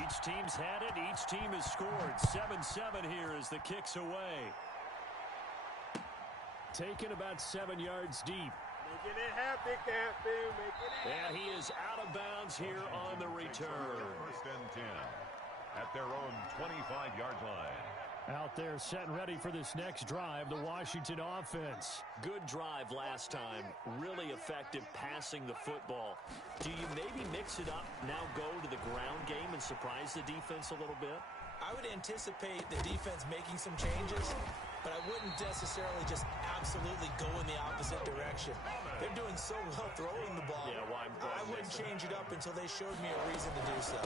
Each team's had it. Each team has scored. 7-7 here as the kick's away. Taken about 7 yards deep. Making it happen, Captain. Making it And he is out of bounds here on the return. First and 10 at their own 25-yard line. Out there set and ready for this next drive, the Washington offense. Good drive last time. Really effective passing the football. Do you maybe mix it up, now go to the ground game and surprise the defense a little bit? I would anticipate the defense making some changes, but I wouldn't necessarily just absolutely go in the opposite direction. They're doing so well throwing the ball. Yeah, well, I wouldn't change it up until they showed me a reason to do so.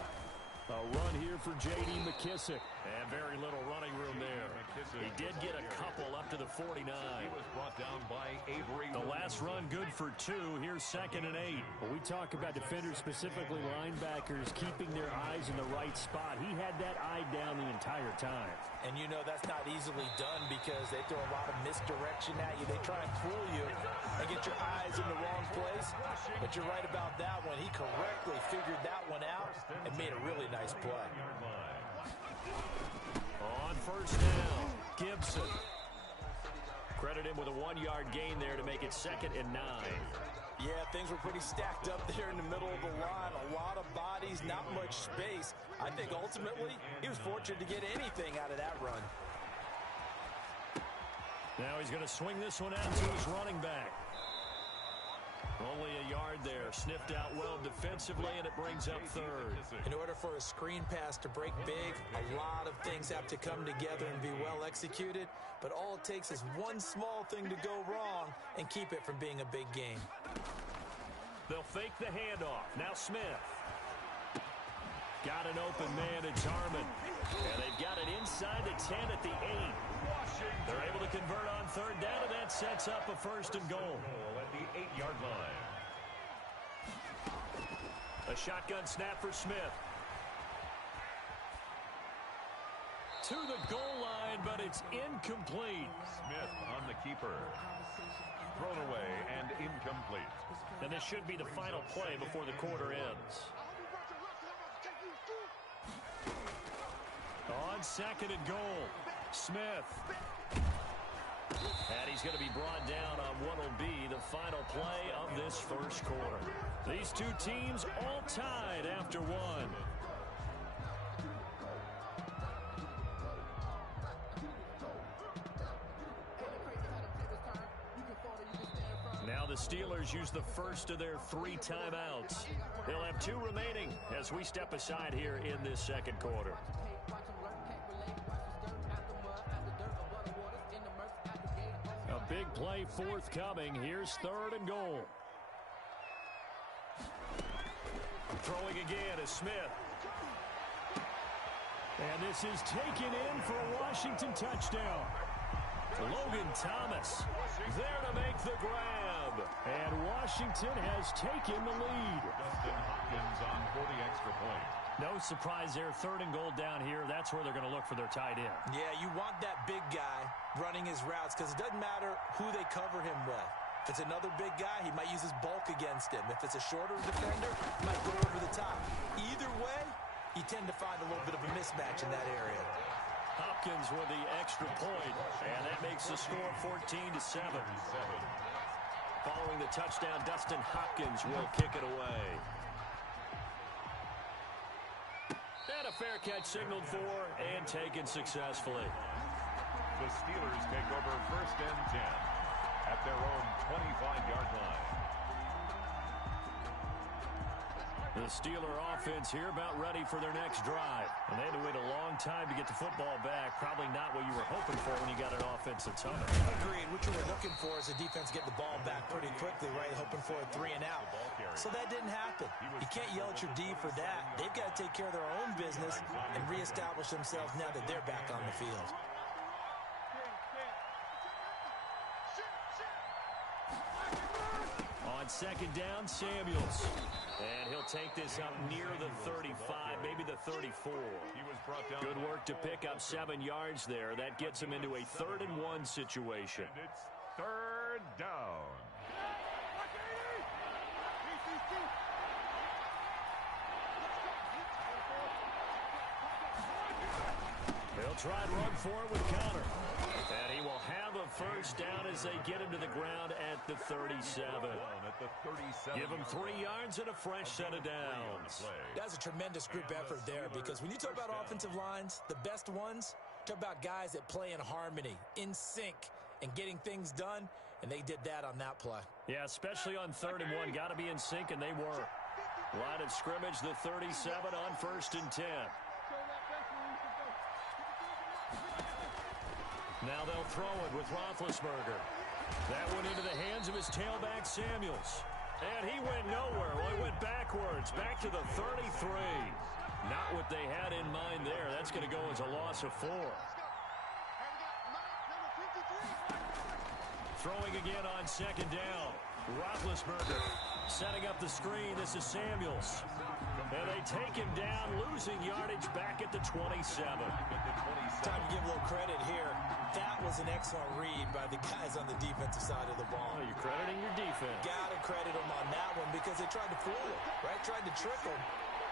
A run here for J.D. McKissic. And very little running room there. He did get a couple up to the 49. He was brought down by Avery. The last run good for 2. Here's 2nd and 8. When we talk about defenders, specifically linebackers, keeping their eyes in the right spot. He had that eye down the entire time. And you know that's not easily done because they throw a lot of misdirection at you. They try and fool you and get your eyes in the wrong place. But you're right about that one. He correctly figured that one out and made a really nice play. On first down, Gibson. Credit him with a 1-yard gain there to make it 2nd and 9. Yeah, things were pretty stacked up there in the middle of the line. A lot of bodies, not much space. I think ultimately he was fortunate to get anything out of that run. Now he's going to swing this one out to his running back. Only a yard there. Sniffed out well defensively, and it brings up 3rd. In order for a screen pass to break big, a lot of things have to come together and be well executed. But all it takes is one small thing to go wrong and keep it from being a big game. They'll fake the handoff. Now Smith. Got an open man. It's Harmon. And they've got it inside the 10 at the 8. They're able to convert on 3rd down, and that sets up a 1st and goal. At the 8-yard line. A shotgun snap for Smith. To the goal line, but it's incomplete. Smith on the keeper. Thrown away and incomplete. And this should be the final play before the quarter ends. On 2nd and goal, Smith. And he's going to be brought down on what will be the final play of this first quarter. These two teams all tied after 1. Now the Steelers use the first of their 3 timeouts. They'll have 2 remaining as we step aside here in this second quarter. A big play forthcoming. Here's 3rd and goal. Throwing again is Smith. And this is taken in for a Washington touchdown. Logan Thomas there to make the grab. And Washington has taken the lead. Dustin Hopkins on for the extra point. No surprise there. 3rd and goal down here. That's where they're going to look for their tight end. Yeah, you want that big guy running his routes because it doesn't matter who they cover him with. If it's another big guy, he might use his bulk against him. If it's a shorter defender, he might go over the top. Either way, you tend to find a little bit of a mismatch in that area. Hopkins with the extra point, and that makes the score 14-7. Following the touchdown, Dustin Hopkins will kick it away. And a fair catch signaled for and taken successfully. The Steelers take over 1st and 10 at their own 25-yard line. The Steeler offense here about ready for their next drive. And they had to wait a long time to get the football back. Probably not what you were hoping for when you got an offense that's humming. Agreed. What you were looking for is the defense get the ball back pretty quickly, right? Hoping for a 3 and out. So that didn't happen. You can't yell at your D for that. They've got to take care of their own business and reestablish themselves now that they're back on the field. On 2nd down, Samuels. And he'll take this up near the 35, maybe the 34. He was brought down. Good work to pick up 7 yards there. That gets him into a 3rd and 1 situation. And it's 3rd down. They'll try and run for it with Conner. And he will have a first down as they get him to the ground at the 37. Give him 3 yards and a fresh set of downs. That's a tremendous group effort there, because when you talk about offensive lines, the best ones, talk about guys that play in harmony, in sync, and getting things done, and they did that on that play. Yeah, especially on 3rd and 1. Got to be in sync, and they were. Line of scrimmage, the 37 on 1st and 10. Now they'll throw it with Roethlisberger. That went into the hands of his tailback, Samuels. And he went nowhere. Well, he went backwards, back to the 33. Not what they had in mind there. That's going to go as a loss of 4. Throwing again on 2nd down. Roethlisberger setting up the screen. This is Samuels. And they take him down, losing yardage back at the 27. Time to give a little credit here. That was an excellent read by the guys on the defensive side of the ball. Oh, you're crediting your defense. Gotta credit them on that one, because they tried to fool him, right? Tried to trick him.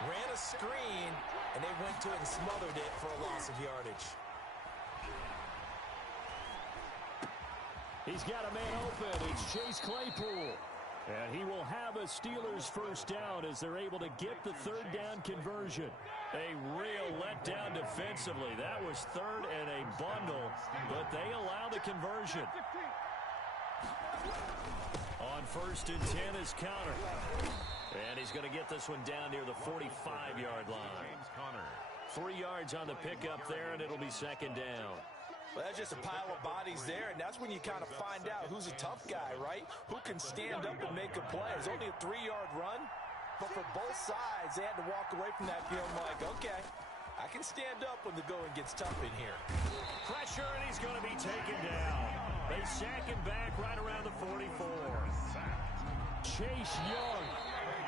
Ran a screen, and they went to it and smothered it for a loss of yardage. He's got a man open. It's Chase Claypool. And he will have a Steelers first down as they're able to get the 3rd down conversion. A real letdown defensively. That was 3rd and a bundle, but they allow the conversion. On 1st and 10 is Conner. And he's going to get this one down near the 45-yard line. 3 yards on the pickup there, and it'll be 2nd down. Well, that's just a pile of bodies there, and that's when you kind of find out who's a tough guy, right? Who can stand up and make a play. It's only a 3-yard run, but for both sides, they had to walk away from that feeling like, okay, I can stand up when the going gets tough in here. Pressure, and he's going to be taken down. They sack him back right around the 44. Chase Young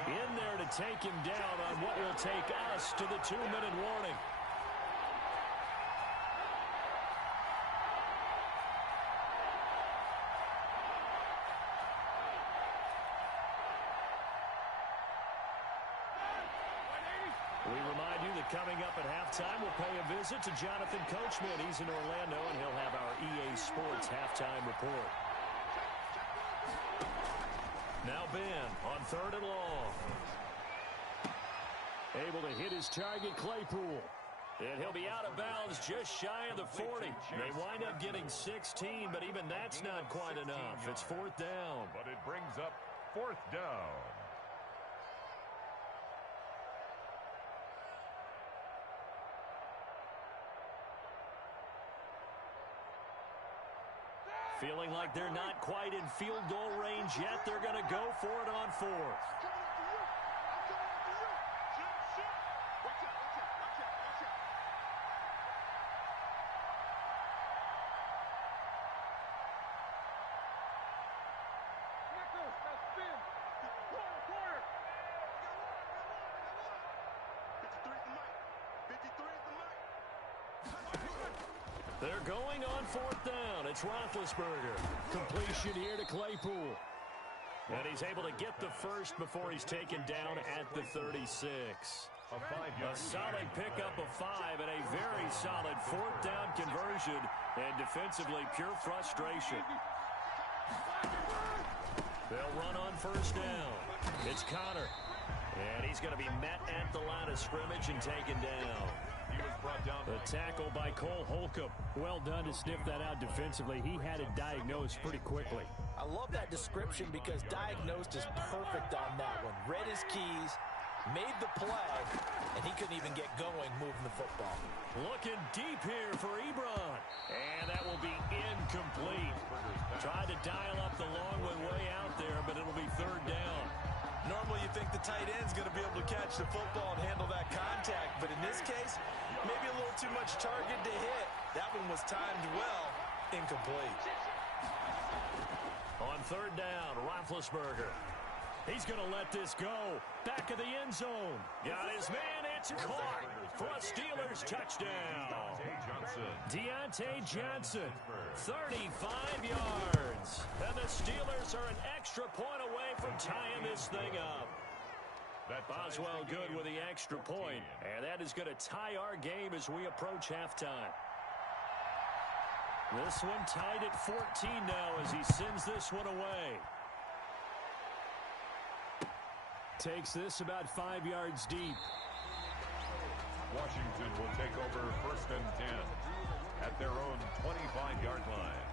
in there to take him down on what will take us to the 2-minute warning. We remind you that coming up at halftime, we'll pay a visit to Jonathan Coachman. He's in Orlando, and he'll have our EA Sports halftime report. Now Ben on 3rd and long. Able to hit his target, Claypool. And he'll be out of bounds just shy of the 40. They wind up getting 16, but even that's not quite enough. It's 4th down. But it brings up 4th down. Feeling like they're not quite in field goal range yet. They're going to go for it on 4th. They're going on 4th down. It's Roethlisberger. Completion here to Claypool. And he's able to get the first before he's taken down at the 36. A solid pickup of 5 and a very solid 4th down conversion. And defensively, pure frustration. They'll run on 1st down. It's Conner. And he's going to be met at the line of scrimmage and taken down. He was brought down. The tackle by Cole Holcomb. Well done to sniff that out defensively. He had it diagnosed pretty quickly. I love that description, because diagnosed is perfect on that one. Read his keys, made the play, and he couldn't even get going moving the football. Looking deep here for Ebron. And that will be incomplete. Tried to dial up the long one way out there, but it'll be 3rd down. Normally you think the tight end's going to be able to catch the football and handle that contact, but in this case, maybe a little too much target to hit. That one was timed well, incomplete. On 3rd down, Roethlisberger. He's going to let this go. Back of the end zone. Got his man. It's caught for a Steelers touchdown. Deontay Johnson, 35 yards. And the Steelers are an extra point away from tying this thing up. Boswell good with the extra point. And that is going to tie our game as we approach halftime. This one tied at 14 now as he sends this one away. Takes this about 5 yards deep. Washington will take over 1st and 10 at their own 25-yard line.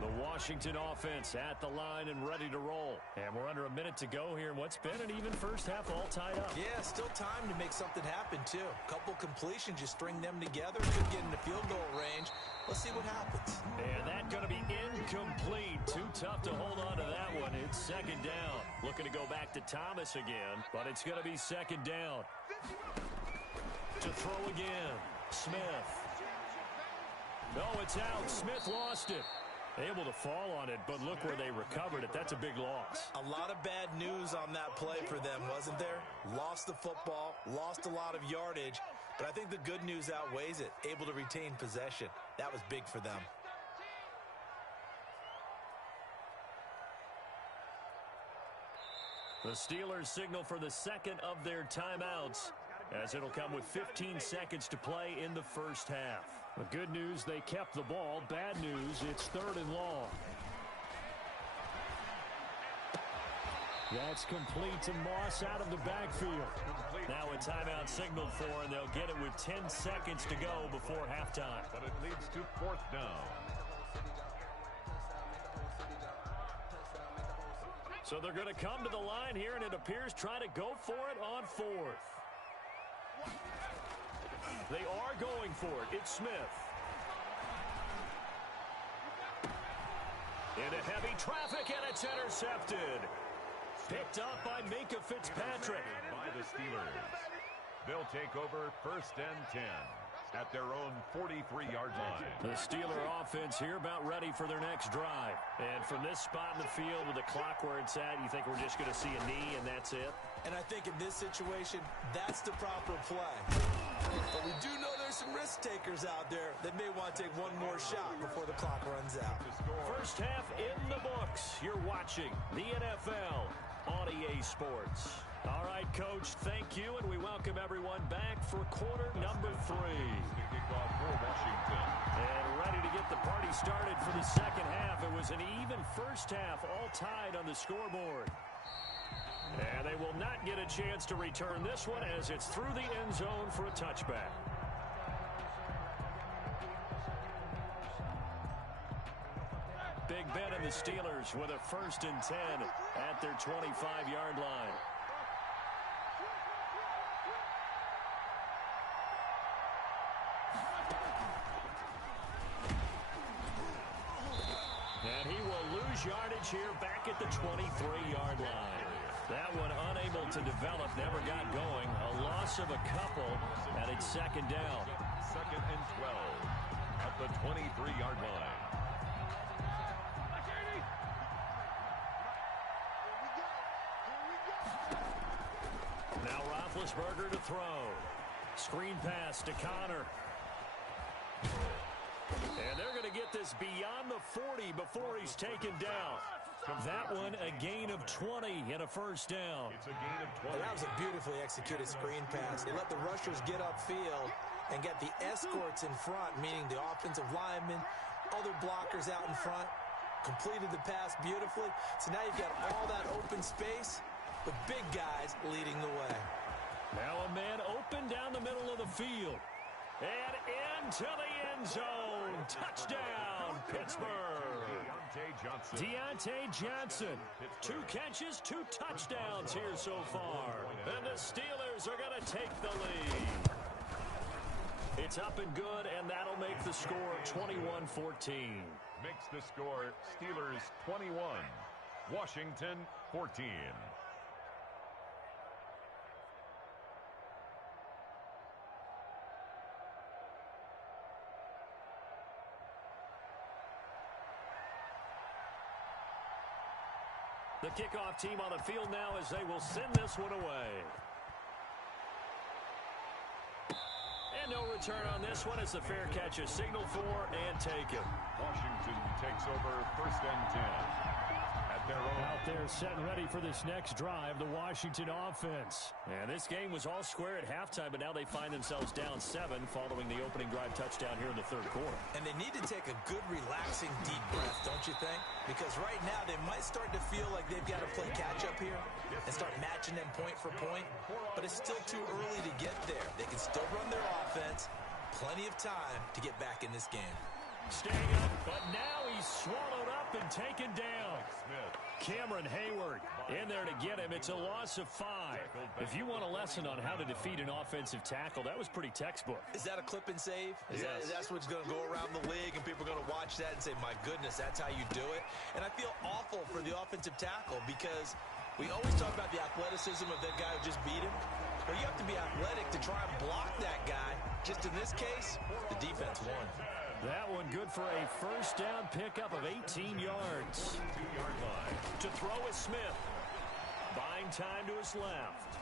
The Washington offense at the line and ready to roll. And we're under a minute to go here in what's been an even first half, all tied up. Yeah, still time to make something happen, too. A couple completions, you string them together, could get into field goal range. Let's see what happens. And that's going to be incomplete. Too tough to hold on to that one. It's second down. Looking to go back to Thomas again, but it's going to be second down. To throw again. Smith. No, it's out. Smith lost it. Able to fall on it, but look where they recovered it. That's a big loss. A lot of bad news on that play for them, wasn't there? Lost the football, lost a lot of yardage, but I think the good news outweighs it. Able to retain possession. That was big for them. The Steelers signal for the second of their timeouts, as it'll come with 15 seconds to play in the first half. The good news, they kept the ball. Bad news, it's 3rd and long. That's complete to Moss out of the backfield. Now a timeout signaled for, and they'll get it with 10 seconds to go before halftime. But it leads to 4th down. So they're going to come to the line here, and it appears try to go for it on 4th. They are going for it. It's Smith. Into heavy traffic, and it's intercepted. Picked up by Minkah Fitzpatrick. By the Steelers. They'll take over 1st and 10 at their own 43-yard line. The Steeler offense here about ready for their next drive. And from this spot in the field with the clock where it's at, you think we're just going to see a knee and that's it? And I think in this situation, that's the proper play. But we do know there's some risk takers out there that may want to take one more shot before the clock runs out. First half in the books. You're watching the NFL on EA Sports. All right, Coach, thank you, and we welcome everyone back for quarter number 3. Kickoff for Washington. And ready to get the party started for the second half. It was an even first half, all tied on the scoreboard. And they will not get a chance to return this one as it's through the end zone for a touchback. Big Ben and the Steelers with a 1st and 10 at their 25-yard line. And he will lose yardage here back at the 23-yard line. That one unable to develop, never got going. A loss of a couple, and it's second down. 2nd and 12 at the 23-yard line. Now Roethlisberger to throw. Screen pass to Connor. And they're going to get this beyond the 40 before he's taken down. That one, a gain of 20 and a first down. It's a gain of 20. Well, that was a beautifully executed screen pass. They let the rushers get upfield and get the escorts in front, meaning the offensive linemen, other blockers out in front, completed the pass beautifully. So now you've got all that open space, the big guys leading the way. Now a man open down the middle of the field. And into the end zone. Touchdown, Pittsburgh. Deontay Johnson. 2 catches, 2 touchdowns here so far. And the Steelers are going to take the lead. It's up and good, and that'll make the score 21-14. Makes the score Steelers 21, Washington 14. The kickoff team on the field now as they will send this one away. And no return on this one as the fair catch is signaled for and taken. Washington takes over 1st and 10 at their own. Out there setting ready for this next drive, the Washington offense. And this game was all square at halftime, but now they find themselves down 7 following the opening drive touchdown here in the third quarter. And they need to take a good, relaxing, deep breath, don't you think? Because right now they might start to feel like they've got to play catch-up here and start matching them point for point. But it's still too early to get there. They can still run their offense. Plenty of time to get back in this game. Staying up, but now he's swallowed up and taken down. Cameron Hayward in there to get him. It's a loss of 5. If you want a lesson on how to defeat an offensive tackle, that was pretty textbook. Is that a clip and save? That's what's going to go around the league, and people are going to watch that and say, my goodness, that's how you do it? And I feel awful for the offensive tackle because we always talk about the athleticism of that guy who just beat him. But you have to be athletic to try and block that guy. Just in this case, the defense won. That one good for a first down pickup of 18 yards. 2-yard line. To throw is Smith. Buying time to his left.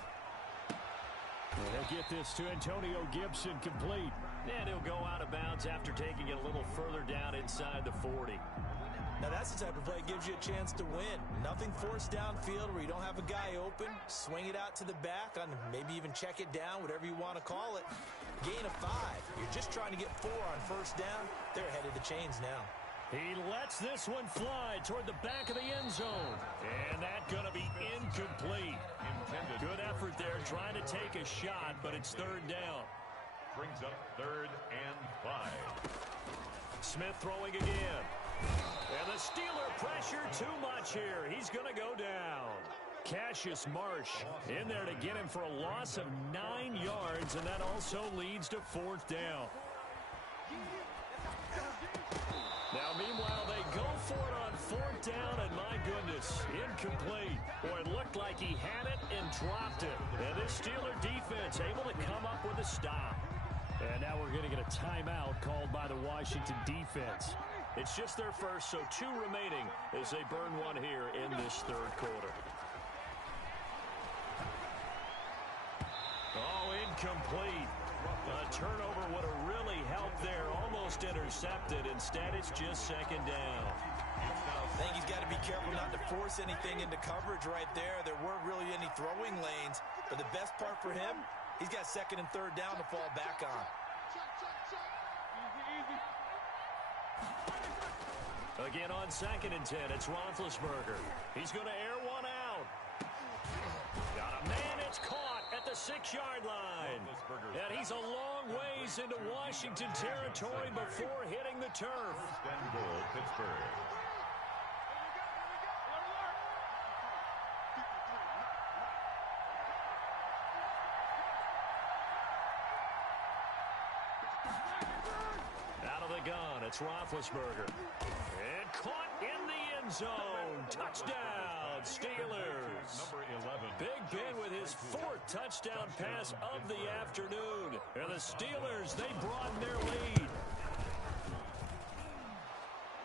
And he'll get this to Antonio Gibson complete. And he'll go out of bounds after taking it a little further down inside the 40. Now that's the type of play that gives you a chance to win. Nothing forced downfield where you don't have a guy open. Swing it out to the back, on maybe even check it down, whatever you want to call it. Gain of 5. You're just trying to get 4 on first down. They're ahead of the chains now. He lets this one fly toward the back of the end zone. And that's going to be incomplete. Good effort there trying to take a shot, but it's third down. Brings up 3rd and 5. Smith throwing again. And the Steeler pressure too much here. He's going to go down. Cassius Marsh in there to get him for a loss of 9 yards, and that also leads to 4th down. Now, meanwhile, they go for it on 4th down, and my goodness, incomplete. Boy, it looked like he had it and dropped it. And this Steeler defense able to come up with a stop. And now we're going to get a timeout called by the Washington defense. It's just their first, so 2 remaining as they burn one here in this third quarter. Oh, incomplete. A turnover would have really helped there. Almost intercepted. Instead, it's just 2nd down. I think he's got to be careful not to force anything into coverage right there. There weren't really any throwing lanes. But the best part for him, he's got 2nd and 3rd down to fall back on. Again on 2nd and 10, it's Roethlisberger. He's going to air one out. Got a man, it's caught at the 6-yard line. And he's a long ways into Washington territory before hitting the turf. 1st and goal, Pittsburgh. Out of the gun, it's Roethlisberger. And caught in the end zone. Touchdown, Steelers. Number 11. Big Ben with his 4th touchdown pass of the afternoon. And the Steelers, they broaden their lead.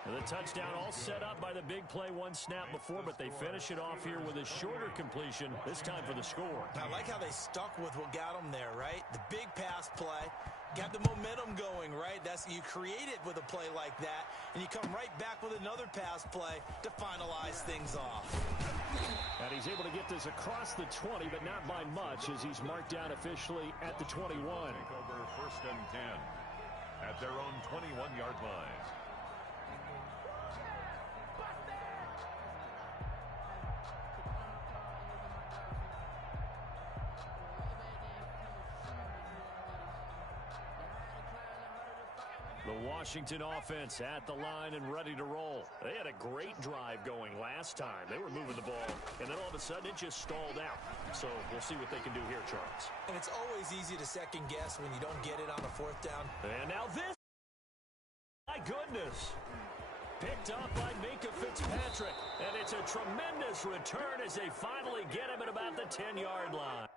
And the touchdown all set up by the big play 1 snap before, but they finish it off here with a shorter completion, this time for the score. I like how they stuck with what got them there, right? The big pass play. Got the momentum going, right? You create it with a play like that, and you come right back with another pass play to finalize things off. And he's able to get this across the 20, but not by much, as he's marked down officially at the 21. Take over 1st and 10 at their own 21-yard line. The Washington offense at the line and ready to roll. They had a great drive going last time. They were moving the ball, and then all of a sudden it just stalled out. So we'll see what they can do here, Charles. And it's always easy to second guess when you don't get it on a 4th down. And now this, my goodness. Picked up by Minkah Fitzpatrick. And it's a tremendous return as they finally get him at about the 10-yard line.